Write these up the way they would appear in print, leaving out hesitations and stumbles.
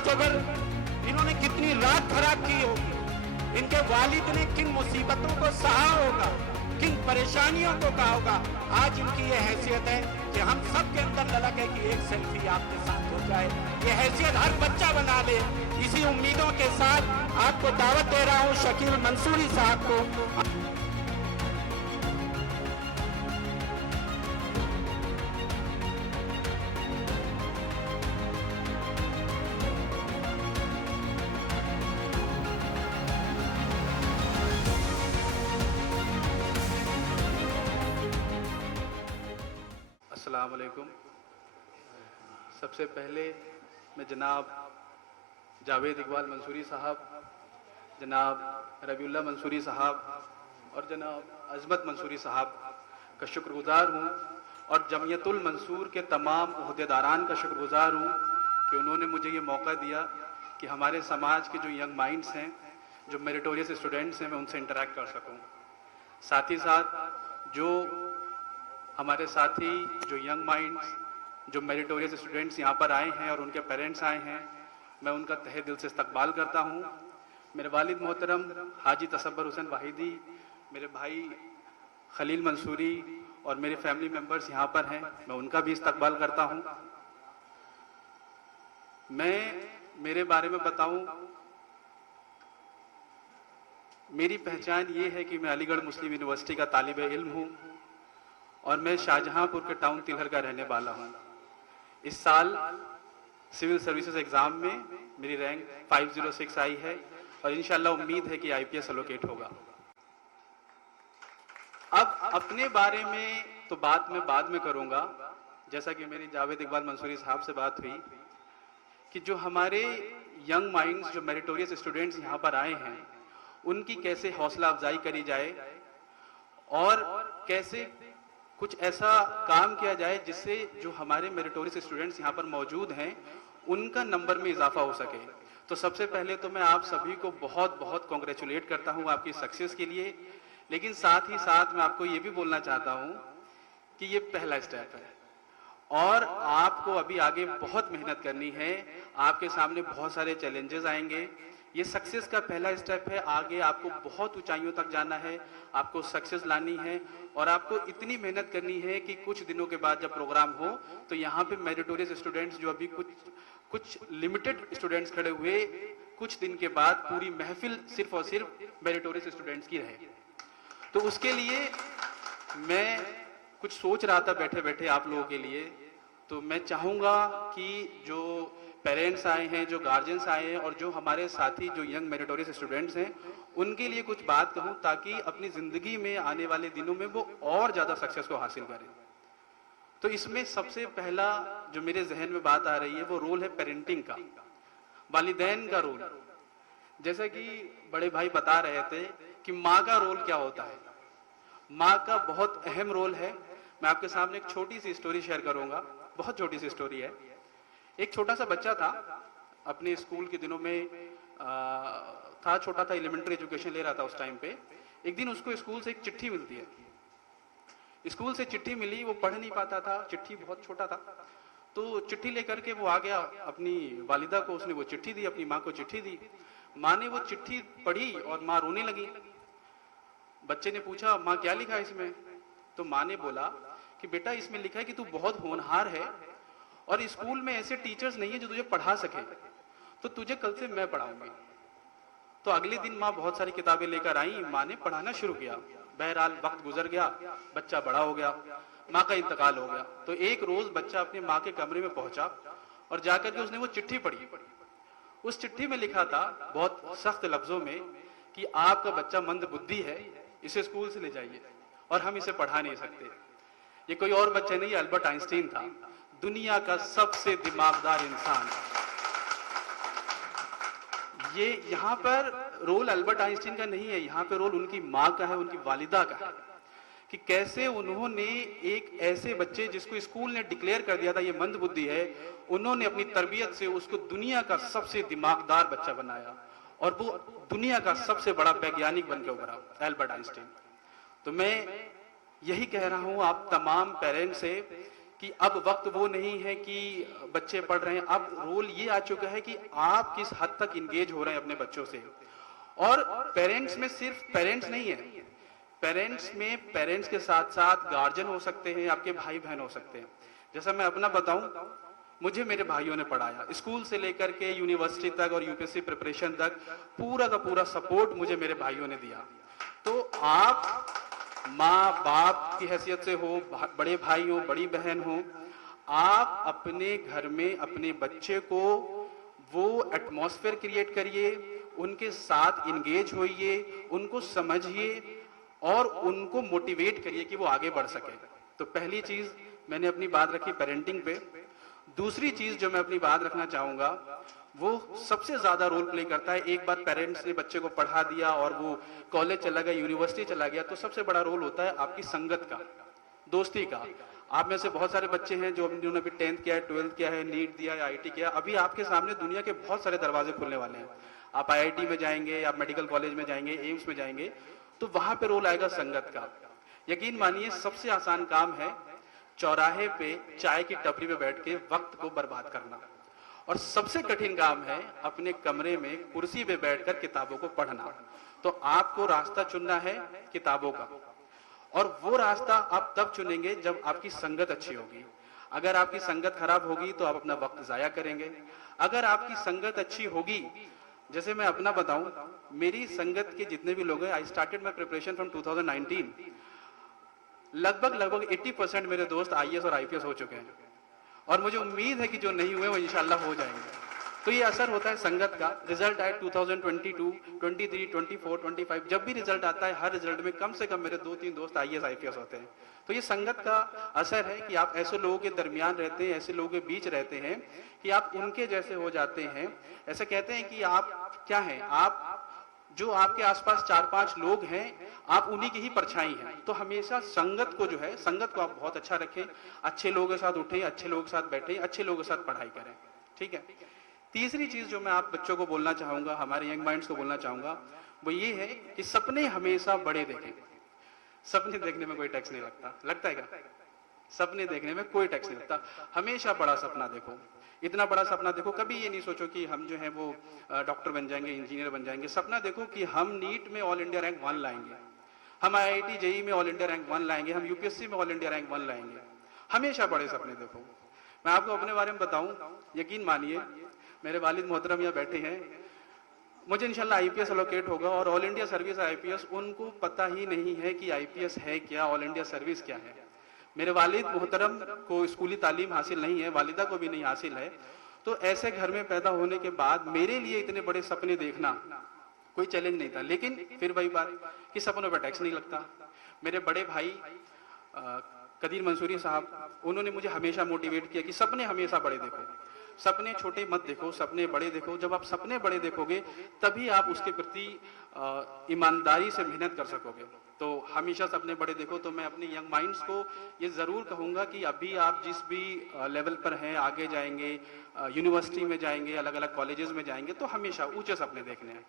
आज अगर इन्होंने कितनी रात खराब की होगी, इनके वालिद ने किन मुसीबतों को सहा होगा, किन परेशानियों को कहा होगा, आज इनकी ये हैसियत है कि हम सब के अंदर ललक है कि एक सेल्फी आपके साथ हो जाए। ये हैसियत हर बच्चा बना ले। इसी उम्मीदों के साथ आपको दावत दे रहा हूं शकील मंसूरी साहब को। अस्सलाम वालेकुम। सबसे पहले मैं जनाब जावेद इकबाल मंसूरी साहब, जनाब रबीउल्लाह मंसूरी साहब और जनाब अज़मत मंसूरी साहब का शुक्रगुज़ार हूँ और जमियतुल मंसूर के तमाम ओहदेदारान का शुक्रगुज़ार हूँ कि उन्होंने मुझे ये मौका दिया कि हमारे समाज के जो यंग माइंड्स हैं, जो मेरिटोरियस स्टूडेंट्स हैं, मैं उनसे इंटरेक्ट कर सकूँ। साथ ही साथ जो हमारे साथी जो यंग माइंड्स, जो मेरिटोरियस स्टूडेंट्स यहाँ पर आए हैं और उनके पेरेंट्स आए हैं, मैं उनका तहे दिल से इस्तकबाल करता हूँ। मेरे वालिद मोहतरम हाजी तसब्बर हुसैन वाहिदी, मेरे भाई खलील मंसूरी और मेरे फैमिली मेम्बर्स यहाँ पर हैं, मैं उनका भी इस्तकबाल करता हूँ। मैं मेरे बारे में बताऊँ, मेरी पहचान ये है कि मैं अलीगढ़ मुस्लिम यूनिवर्सिटी का तालिब इल्म हूँ और मैं शाहजहांपुर के टाउन तिलहर का रहने वाला हूँ। इस साल सिविल सर्विसेज एग्जाम में मेरी रैंक 506 आई है और इंशाल्लाह उम्मीद है कि आईपीएस एलोकेट होगा। अब अपने बारे में तो बात मैं बाद में करूंगा, जैसा कि मेरी जावेद इकबाल मंसूरी साहब से बात हुई कि जो हमारे यंग माइंड्स, जो मेरिटोरियस स्टूडेंट्स यहाँ पर आए हैं, उनकी कैसे हौसला अफजाई करी जाए और कैसे कुछ ऐसा काम किया जाए जिससे जो हमारे मेरिटोरियस स्टूडेंट्स यहाँ पर मौजूद हैं उनका नंबर में इजाफा हो सके। तो सबसे पहले तो मैं आप सभी को बहुत बहुत कॉन्ग्रेचुलेट करता हूँ आपकी सक्सेस के लिए, लेकिन साथ ही साथ मैं आपको ये भी बोलना चाहता हूँ कि ये पहला स्टेप है और आपको अभी आगे बहुत मेहनत करनी है। आपके सामने बहुत सारे चैलेंजेस आएंगे। ये सक्सेस का पहला स्टेप है। आगे आपको बहुत ऊंचाइयों तक जाना है, आपको सक्सेस लानी है और आपको इतनी मेहनत करनी है कि कुछ दिनों के बाद जब प्रोग्राम हो तो यहाँ पे मेरिटोरियस स्टूडेंट्स, जो अभी कुछ लिमिटेड स्टूडेंट्स खड़े हुए, कुछ दिन के बाद पूरी महफिल सिर्फ और सिर्फ मेरिटोरियस स्टूडेंट्स की रहे। तो उसके लिए मैं कुछ सोच रहा था बैठे बैठे आप लोगों के लिए। तो मैं चाहूंगा कि जो पेरेंट्स आए हैं, जो गार्जियंस आए हैं और जो हमारे साथी जो यंग मेरिटोरियस स्टूडेंट्स हैं, उनके लिए कुछ बात कहूं ताकि अपनी जिंदगी में आने वाले दिनों में वो और ज्यादा सक्सेस को हासिल करें। तो इसमें सबसे पहला जो मेरे जहन में बात आ रही है वो रोल है पेरेंटिंग का, वालिदैन का रोल। जैसा कि बड़े भाई बता रहे थे कि माँ का रोल क्या होता है। माँ का बहुत अहम रोल है। मैं आपके सामने एक छोटी सी स्टोरी शेयर करूंगा, बहुत छोटी सी स्टोरी है। एक छोटा सा बच्चा था, अपने स्कूल के दिनों में था, छोटा था, एलिमेंट्री एजुकेशन ले रहा था उस टाइम पे। एक दिन उसको स्कूल से एक चिट्ठी मिलती है। स्कूल से चिट्ठी मिली, वो पढ़ नहीं पाता था, चिट्ठी बहुत छोटा था, तो चिट्ठी लेकर के वो आ गया अपनी वालिदा को, उसने वो चिट्ठी दी, अपनी माँ को चिट्ठी दी। माँ ने वो चिट्ठी पढ़ी और माँ रोने लगी। बच्चे ने पूछा, माँ क्या लिखा है इसमें? तो माँ ने बोला कि बेटा इसमें लिखा है कि तू बहुत होनहार है और स्कूल में ऐसे टीचर्स नहीं है जो तुझे पढ़ा सके, तो तुझे कल से मैं पढ़ाऊंगी। तो अगले दिन माँ बहुत सारी किताबें लेकर आई, माँ ने पढ़ाना शुरू किया। बहरहाल वक्त गुजर गया, बच्चा बड़ा हो गया, माँ का इंतकाल हो गया। तो एक रोज बच्चा अपने माँ के कमरे में पहुंचा और जाकर के उसने वो चिट्ठी पढ़ी। उस चिट्ठी में लिखा था बहुत सख्त लफ्जों में कि आपका बच्चा मंद बुद्धि है, इसे स्कूल से ले जाइए और हम इसे पढ़ा नहीं सकते। ये कोई और बच्चा नहीं, अल्बर्ट आइंस्टीन था, दुनिया का सबसे दिमागदार इंसान। ये यहाँ पर रोल अल्बर्ट आइंस्टीन का नहीं है, यहाँ पे रोल उनकी माँ का है, उनकी वालिदा का है कि कैसे उन्होंने एक ऐसे बच्चे जिसको स्कूल ने डिक्लेयर कर दिया था ये मंद बुद्धि है, उन्होंने अपनी तरबियत से उसको दुनिया का सबसे दिमागदार बच्चा बनाया और वो दुनिया का सबसे बड़ा वैज्ञानिक बनकर उभरा, अल्बर्ट आइंस्टीन। तो मैं यही कह रहा हूं आप तमाम पेरेंट्स से कि अब वक्त वो नहीं है कि बच्चे पढ़ रहे हैं, अब रोल ये आ चुका है कि आप किस हद तक इंगेज हो रहे हैं अपने बच्चों से। और पेरेंट्स में सिर्फ पेरेंट्स नहीं है, पेरेंट्स में पेरेंट्स के साथ साथ गार्जियन हो सकते हैं, आपके भाई बहन हो सकते हैं। जैसा मैं अपना बताऊं, मुझे मेरे भाइयों ने पढ़ाया, स्कूल से लेकर के यूनिवर्सिटी तक और यूपीएससी प्रिपरेशन तक पूरा का पूरा सपोर्ट मुझे मेरे भाइयों ने दिया। तो आप माँ बाप की हैसियत से हो, बड़े भाई हो, बड़ी बहन हो, आप अपने घर में अपने बच्चे को वो एटमॉस्फेयर क्रिएट करिए, उनके साथ इंगेज होइए, उनको समझिए और उनको मोटिवेट करिए कि वो आगे बढ़ सके। तो पहली चीज मैंने अपनी बात रखी पेरेंटिंग पे। दूसरी चीज जो मैं अपनी बात रखना चाहूंगा, वो सबसे ज्यादा रोल प्ले करता है, एक बार पेरेंट्स ने बच्चे को पढ़ा दिया और वो कॉलेज चला गया, यूनिवर्सिटी चला गया, तो सबसे बड़ा रोल होता है आपकी संगत का, दोस्ती का। आप में से बहुत सारे बच्चे हैं जो जिन्होंने भी 10th किया है, 12th किया है, नीट दिया है, IIT किया है, अभी आपके सामने दुनिया के बहुत सारे दरवाजे खुलने वाले हैं। आप IIT में जाएंगे, आप मेडिकल कॉलेज में जाएंगे, एम्स में जाएंगे, तो वहां पे रोल आएगा संगत का। यकीन मानिए सबसे आसान काम है चौराहे पे चाय की टपरी पे बैठ के वक्त को बर्बाद करना, और सबसे कठिन काम है अपने कमरे में कुर्सी पे बैठकर किताबों को पढ़ना। तो आपको रास्ता चुनना है किताबों का, और वो रास्ता आप तब चुनेंगे जब आपकी संगत अच्छी होगी। अगर आपकी संगत खराब होगी तो आप अपना वक्त जाया करेंगे। अगर आपकी संगत अच्छी होगी, जैसे मैं अपना बताऊं, मेरी संगत के जितने भी लोग हैं, I started my preparation from 2019, लगभग 80% मेरे दोस्त IAS और IPS हो चुके हैं, और मुझे उम्मीद है कि जो नहीं हुए वो इंशाल्लाह हो जाएंगे। तो ये असर होता है संगत का। रिजल्ट आए 2022, 23, 24, 25, जब भी रिजल्ट आता है हर रिजल्ट में कम से कम मेरे 2-3 दोस्त IAS IPS होते हैं। तो ये संगत का असर है कि आप ऐसे लोगों के दरमियान रहते हैं, ऐसे लोगों के बीच रहते हैं कि आप उनके जैसे हो जाते हैं। ऐसे कहते हैं कि आप क्या हैं, आप जो आपके आसपास 4-5 लोग हैं, आप उन्हीं की ही परछाई हैं। तो हमेशा संगत को जो है, संगत को आप बहुत अच्छा रखें, अच्छे लोगों के साथ उठें, अच्छे लोगों के साथ बैठें, अच्छे लोगों के साथ पढ़ाई करें, ठीक है। तीसरी चीज जो मैं आप बच्चों को बोलना चाहूंगा, हमारे यंग माइंड्स को बोलना चाहूंगा, वो ये है कि सपने हमेशा बड़े देखें। सपने देखने में कोई टैक्स नहीं लगता, लगता है क्या? सपने देखने में कोई टैक्स नहीं लगता। हमेशा बड़ा सपना देखो, इतना बड़ा सपना देखो, कभी ये नहीं सोचो कि हम जो है वो डॉक्टर बन जाएंगे, इंजीनियर बन जाएंगे। सपना देखो कि हम नीट में ऑल इंडिया रैंक 1 लाएंगे, हम IIT JEE में ऑल इंडिया रैंक 1 लाएंगे, हम UPSC में ऑल इंडिया रैंक 1 लाएंगे। हमेशा बड़े सपने देखो। मैं आपको अपने बारे में बताऊं, यकीन मानिए मेरे वालिद मोहतरम यहाँ बैठे हैं, मुझे इंशाल्लाह IPS एलोकेट होगा, और ऑल इंडिया सर्विस IPS, उनको पता ही नहीं है कि IPS है क्या, ऑल इंडिया सर्विस क्या है। मेरे वालिद मोहतरम को स्कूली तालीम हासिल नहीं है, वालिदा को भी नहीं हासिल है। तो ऐसे घर में पैदा होने के बाद मेरे लिए इतने बड़े सपने देखना कोई चैलेंज नहीं था। लेकिन फिर वही बात कि सपनों पर टैक्स नहीं लगता। मेरे बड़े भाई कदीर मंसूरी साहब, उन्होंने मुझे हमेशा मोटिवेट किया कि सपने हमेशा बड़े देखो, सपने छोटे मत देखो, सपने बड़े देखो। जब आप सपने बड़े देखोगे तभी आप उसके प्रति ईमानदारी से मेहनत कर सकोगे। तो हमेशा सपने बड़े देखो। तो मैं अपने यंग माइंड्स को ये जरूर कहूंगा कि अभी आप जिस भी लेवल पर हैं, आगे जाएंगे, यूनिवर्सिटी में जाएंगे, अलग अलग कॉलेजेस में जाएंगे, तो हमेशा ऊंचे सपने देखने हैं।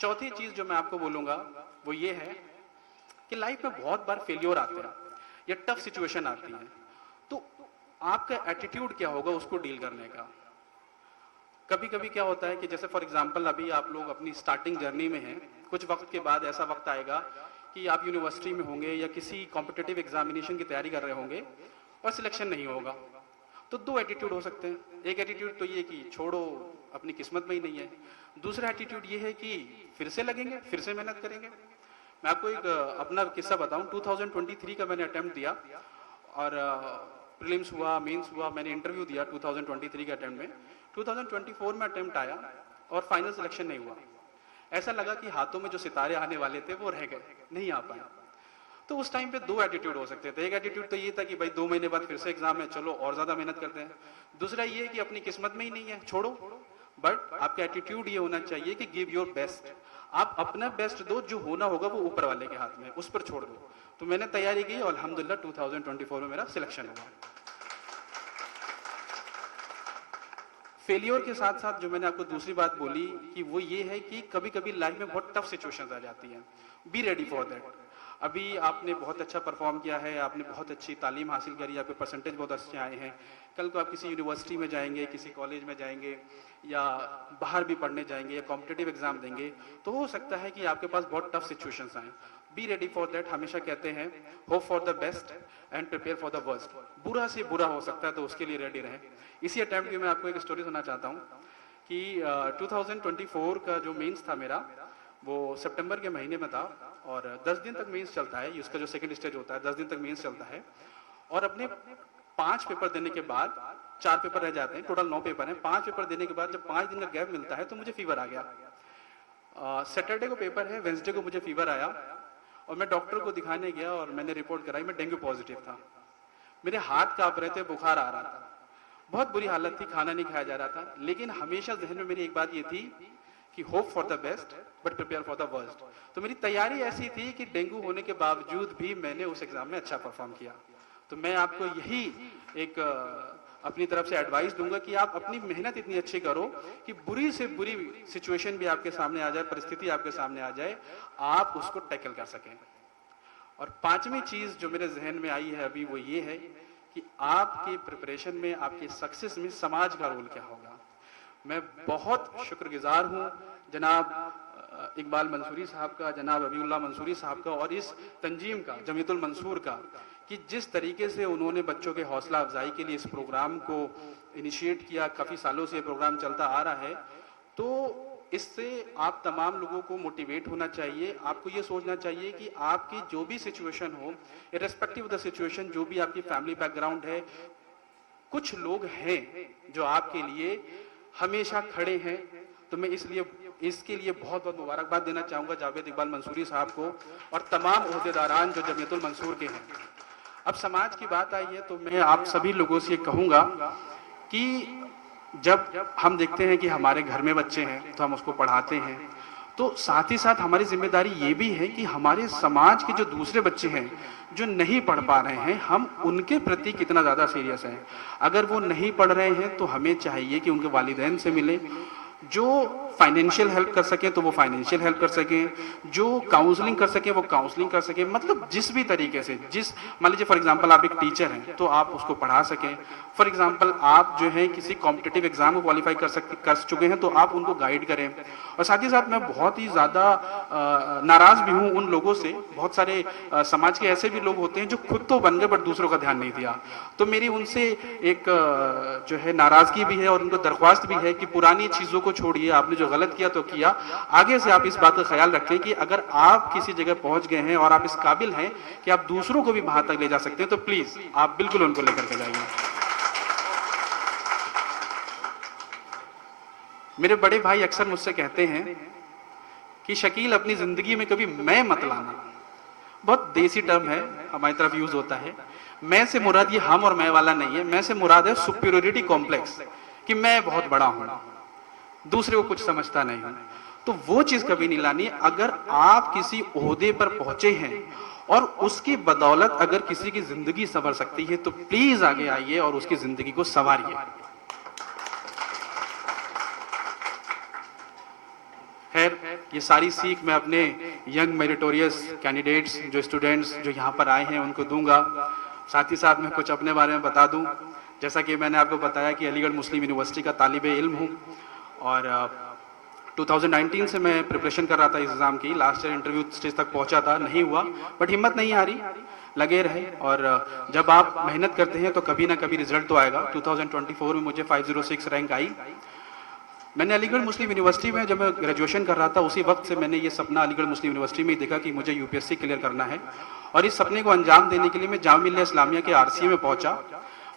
चौथी चीज जो मैं आपको बोलूंगा वो ये है कि लाइफ में बहुत बार फेल्योर आते हैं या टफ सिचुएशन आती है, तो आपका एटीट्यूड क्या होगा उसको डील करने का। कभी कभी क्या होता है कि जैसे फॉर एग्जांपल अभी आप लोग अपनी स्टार्टिंग जर्नी में हैं, कुछ वक्त के बाद ऐसा वक्त आएगा कि आप यूनिवर्सिटी में होंगे या किसी कॉम्पिटिटिव एग्जामिनेशन की तैयारी कर रहे होंगे और सिलेक्शन नहीं होगा। तो दो एटीट्यूड हो सकते हैं। एक एटीट्यूड तो ये कि छोड़ो, अपनी किस्मत में ही नहीं है। दूसरा एटीट्यूड ये है कि फिर से लगेंगे, फिर से मेहनत करेंगे। मैं आपको एक अपना किस्सा बताऊं। 2023 का मैंने अटेम्प्ट दिया और प्रीलिम्स हुआ, मेंस हुआ, मैंने इंटरव्यू दिया 2023 के अटेम्प्ट में। 2024 में अटेम्प्ट आया और फाइनल सिलेक्शन नहीं हुआ। ऐसा लगा कि हाथों में जो सितारे आने वाले थे वो रह गए, नहीं आ पाए। तो उस टाइम पे दो एटीट्यूड हो सकते थे। एक एटीट्यूड तो ये था कि भाई 2 महीने बाद फिर से एग्जाम है, चलो और ज्यादा मेहनत करते हैं। दूसरा ये कि अपनी किस्मत में ही नहीं है, छोड़ो। बट आपका एटीट्यूड ये होना चाहिए कि गिव योर बेस्ट। आप अपना बेस्ट दो, जो होना होगा वो ऊपर वाले के हाथ में, उस पर छोड़ दो। तो मैंने तैयारी की और अल्हम्दुलिल्लाह 2024 में मेरा सिलेक्शन हुआ। फेलियर के साथ साथ जो मैंने आपको दूसरी बात बोली कि वो ये है कि कभी कभी लाइफ में बहुत टफ सिचुएशंस आ जाती हैं। Be ready for that. अभी आपने बहुत अच्छा परफॉर्म किया है, आपने बहुत अच्छी तालीम हासिल करी, आपके परसेंटेज बहुत अच्छे आए हैं, कल को आप किसी यूनिवर्सिटी में जाएंगे, किसी कॉलेज में जाएंगे या बाहर भी पढ़ने जाएंगे या कॉम्पिटिटिव एग्जाम देंगे, तो हो सकता है कि आपके पास बहुत टफ सिचुएशंस आएँ। Be ready for that. हमेशा कहते हैं hope for the best and prepare for the worst. बुरा से बुरा हो सकता है तो उसके लिए रेडी रहें। इसी अटेम्प्ट की मैं आपको एक स्टोरी सुनाना चाहता हूँ कि 2024 का जो मेंस था मेरा, वो सितंबर के महीने में था और 10 दिन तक मेंस चलता है। उसका जो सेकंड स्टेज होता है 10 दिन तक मेंस चलता है और अपने 5 पेपर देने के बाद 4 पेपर रह जाते हैं, टोटल 9 पेपर हैं। 5 पेपर देने के बाद जब 5 दिन का गैप मिलता है तो मुझे फीवर आ गया। सैटरडे को पेपर है, वेंसडे को मुझे फीवर आया और मैं डॉक्टर को दिखाने गया और मैंने रिपोर्ट कराई, मैं डेंगू पॉजिटिव था। मेरे हाथ कांप रहे थे, बुखार आ रहा था, बहुत बुरी हालत थी, खाना नहीं खाया जा रहा था। लेकिन हमेशा जहन में मेरी एक बात ये थी कि hope for the best but prepare for the worst. तो मेरी तैयारी ऐसी थी कि डेंगू होने के बावजूद भी मैंने उस एग्जाम में अच्छा परफॉर्म किया। तो मैं आपको यही एक अपनी तरफ से एडवाइस दूंगा कि आप अपनी मेहनत इतनी अच्छी करो कि बुरी से बुरी सिचुएशन भी आपके सामने आ जाए, परिस्थिति आपके सामने आ जाए, आप उसको टैकल कर सकें। और 5वीं चीज जो मेरे जहन में आई है अभी वो ये है कि आपकी प्रिपरेशन में, आपकी सक्सेस में समाज का रोल क्या होगा। मैं बहुत शुक्रगुजार हूँ जनाब इकबाल मंसूरी साहब का, जनाब अबीउल्लाह मंसूरी साहब का और इस तंजीम का, जमीयतुल मंसूर का, कि जिस तरीके से उन्होंने बच्चों के हौसला अफजाई के लिए इस प्रोग्राम को इनिशिएट किया। काफ़ी सालों से ये प्रोग्राम चलता आ रहा है। तो इससे आप तमाम लोगों को मोटिवेट होना चाहिए। आपको ये सोचना चाहिए कि आपकी जो भी सिचुएशन हो, इर्रेस्पेक्टिव ऑफ द सिचुएशन, जो भी आपकी फैमिली बैकग्राउंड है, कुछ लोग हैं जो आपके लिए हमेशा खड़े हैं। तो मैं इसके लिए बहुत बहुत मुबारकबाद देना चाहूँगा जावेद इकबाल मंसूरी साहब को और तमाम ओहदेदारान जो जमीयतुल मंसूर के हैं। अब समाज की बात आई है तो मैं आप सभी लोगों से कहूँगा कि जब हम देखते हैं कि हमारे घर में बच्चे हैं तो हम उसको पढ़ाते हैं, तो साथ ही साथ हमारी जिम्मेदारी ये भी है कि हमारे समाज के जो दूसरे बच्चे हैं जो नहीं पढ़ पा रहे हैं, हम उनके प्रति कितना ज़्यादा सीरियस हैं। अगर वो नहीं पढ़ रहे हैं तो हमें चाहिए कि उनके वालिदैन से मिलें, जो फाइनेंशियल हेल्प कर सकें तो वो फाइनेंशियल हेल्प कर सकें, जो काउंसलिंग कर सकें वो काउंसलिंग कर सकें। मतलब जिस भी तरीके से, मान लीजिए फॉर एग्जांपल आप एक टीचर हैं तो आप उसको पढ़ा सकें। फॉर एग्जांपल आप जो है किसी कॉम्पिटिटिव एग्जाम को क्वालिफाई कर चुके हैं तो आप उनको गाइड करें। और साथ ही साथ मैं बहुत ही ज़्यादा नाराज़ भी हूँ उन लोगों से, बहुत सारे समाज के ऐसे भी लोग होते हैं जो खुद तो बन गए बट दूसरों का ध्यान नहीं दिया। तो मेरी उनसे एक जो है नाराज़गी भी है और उनको दरख्वास्त भी है कि पुरानी चीज़ों को छोड़िए, आपने जो गलत किया तो किया, आगे से आप इस बात का ख्याल रखें कि अगर आप किसी जगह पहुंच गए हैं और आप इस काबिल हैं कि आप दूसरों को भी वहां तक ले जा सकते हैं तो प्लीज आप बिल्कुल उनको लेकर के जाइए। मेरे बड़े भाई अक्सर मुझसे कहते हैं कि शकील अपनी जिंदगी में कभी मैं मत लाना। बहुत देसी टर्म है, हमारी तरफ यूज होता है। मैं से मुराद ये हम और मैं वाला नहीं है, मैं से मुराद है सुपीरियरिटी कॉम्प्लेक्स, कि मैं बहुत बड़ा हूं, दूसरे को कुछ समझता नहीं हूं। तो वो चीज कभी नहीं लानी। अगर आप किसी ओहदे पर पहुंचे हैं और उसकी बदौलत अगर किसी की जिंदगी संवर सकती है तो प्लीज आगे आइए और उसकी जिंदगी को संवारिए। खैर, ये सारी सीख मैं अपने यंग मेरिटोरियस कैंडिडेट्स, जो स्टूडेंट्स जो यहाँ पर आए हैं, उनको दूंगा। साथ ही साथ मैं कुछ अपने बारे में बता दूं। जैसा कि मैंने आपको बताया कि अलीगढ़ मुस्लिम यूनिवर्सिटी का तालिबे इल्म हूँ और 2019 से मैं प्रिपरेशन कर रहा था इस एग्ज़ाम की। लास्ट ईयर इंटरव्यू स्टेज तक पहुंचा था, नहीं हुआ, बट हिम्मत नहीं हारी, लगे रहे। और जब आप मेहनत करते हैं तो कभी ना कभी रिजल्ट तो आएगा। 2024 में मुझे 506 रैंक आई। मैंने अलीगढ़ मुस्लिम यूनिवर्सिटी में जब मैं ग्रेजुएशन कर रहा था उसी वक्त से मैंने ये सपना अलीगढ़ मुस्लिम यूनिवर्सिटी में ही देखा कि मुझे यूपीएससी क्लियर करना है। और इस सपने को अंजाम देने के लिए मैं जामिया मिल्लिया इस्लामिया के आरसीए में पहुंचा।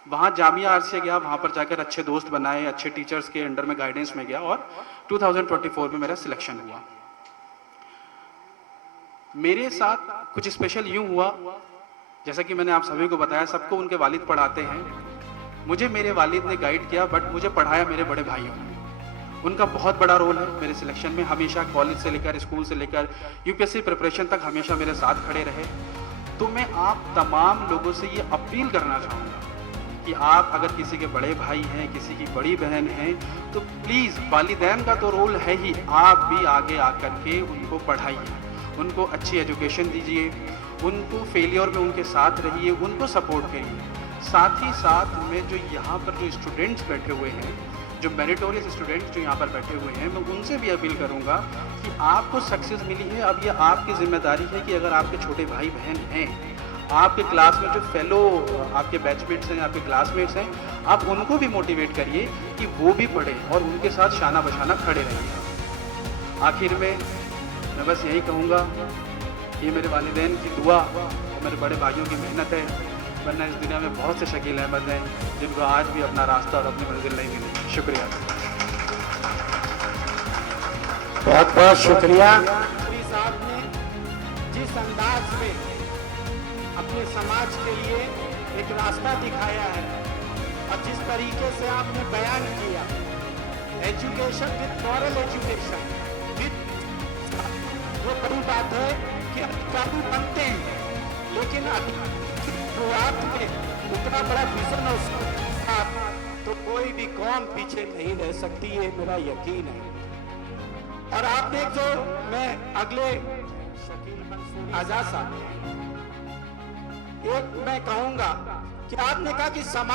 वहाँ जामिया आरसीए गया, वहाँ पर जाकर अच्छे दोस्त बनाए, अच्छे टीचर्स के अंडर में गाइडेंस में गया और 2024 में मेरा सिलेक्शन हुआ। मेरे साथ कुछ स्पेशल यूं हुआ, जैसा कि मैंने आप सभी को बताया, सबको उनके वालिद पढ़ाते हैं। मुझे मेरे वालिद ने गाइड किया बट मुझे पढ़ाया मेरे बड़े भाइयों ने। उनका बहुत बड़ा रोल है मेरे सिलेक्शन में। हमेशा कॉलेज से लेकर, स्कूल से लेकर यूपीएससी प्रिपरेशन तक हमेशा मेरे साथ खड़े रहे। तो मैं आप तमाम लोगों से ये अपील करना चाहूँगा कि आप अगर किसी के बड़े भाई हैं, किसी की बड़ी बहन हैं, तो प्लीज़, वालिदैन का तो रोल है ही, आप भी आगे आकर के उनको पढ़ाइए, उनको अच्छी एजुकेशन दीजिए, उनको फेलियर में उनके साथ रहिए, उनको सपोर्ट करिए। साथ ही साथ में जो यहाँ पर जो स्टूडेंट्स बैठे हुए हैं, जो मेरिटोरियस स्टूडेंट्स जो यहाँ पर बैठे हुए हैं, मैं उनसे भी अपील करूँगा कि आपको सक्सेस मिली है, अब ये आपकी जिम्मेदारी है कि अगर आपके छोटे भाई बहन हैं, आपके क्लास में जो फेलो आपके बैचमेट्स हैं, आपके क्लासमेट्स हैं, आप उनको भी मोटिवेट करिए कि वो भी पढ़ें और उनके साथ शाना बशाना खड़े रहिए। आखिर में मैं बस यही कहूँगा कि मेरे वालिदैन की दुआ और मेरे बड़े भाइयों की मेहनत है, वरना इस दुनिया में बहुत से शकील अहमद हैं जिनको आज भी अपना रास्ता और अपनी मंजिल नहीं मिली। शुक्रिया। बहुत बहुत शुक्रिया। मंत्री साहब ने जिस अंदाज में अपने समाज के लिए एक रास्ता दिखाया है और जिस तरीके से आपने बयान किया, education with moral education with, वो बड़ी बात है कि अधिकारी बनते हैं, लेकिन शुरुआत में उतना बड़ा विजन और साथ तो कोई भी कौम पीछे नहीं रह सकती, है मेरा यकीन है। और आपने जो मैं अगले शकील मंसूरी आजाद साहब, एक मैं कहूंगा कि आपने कहा कि समाज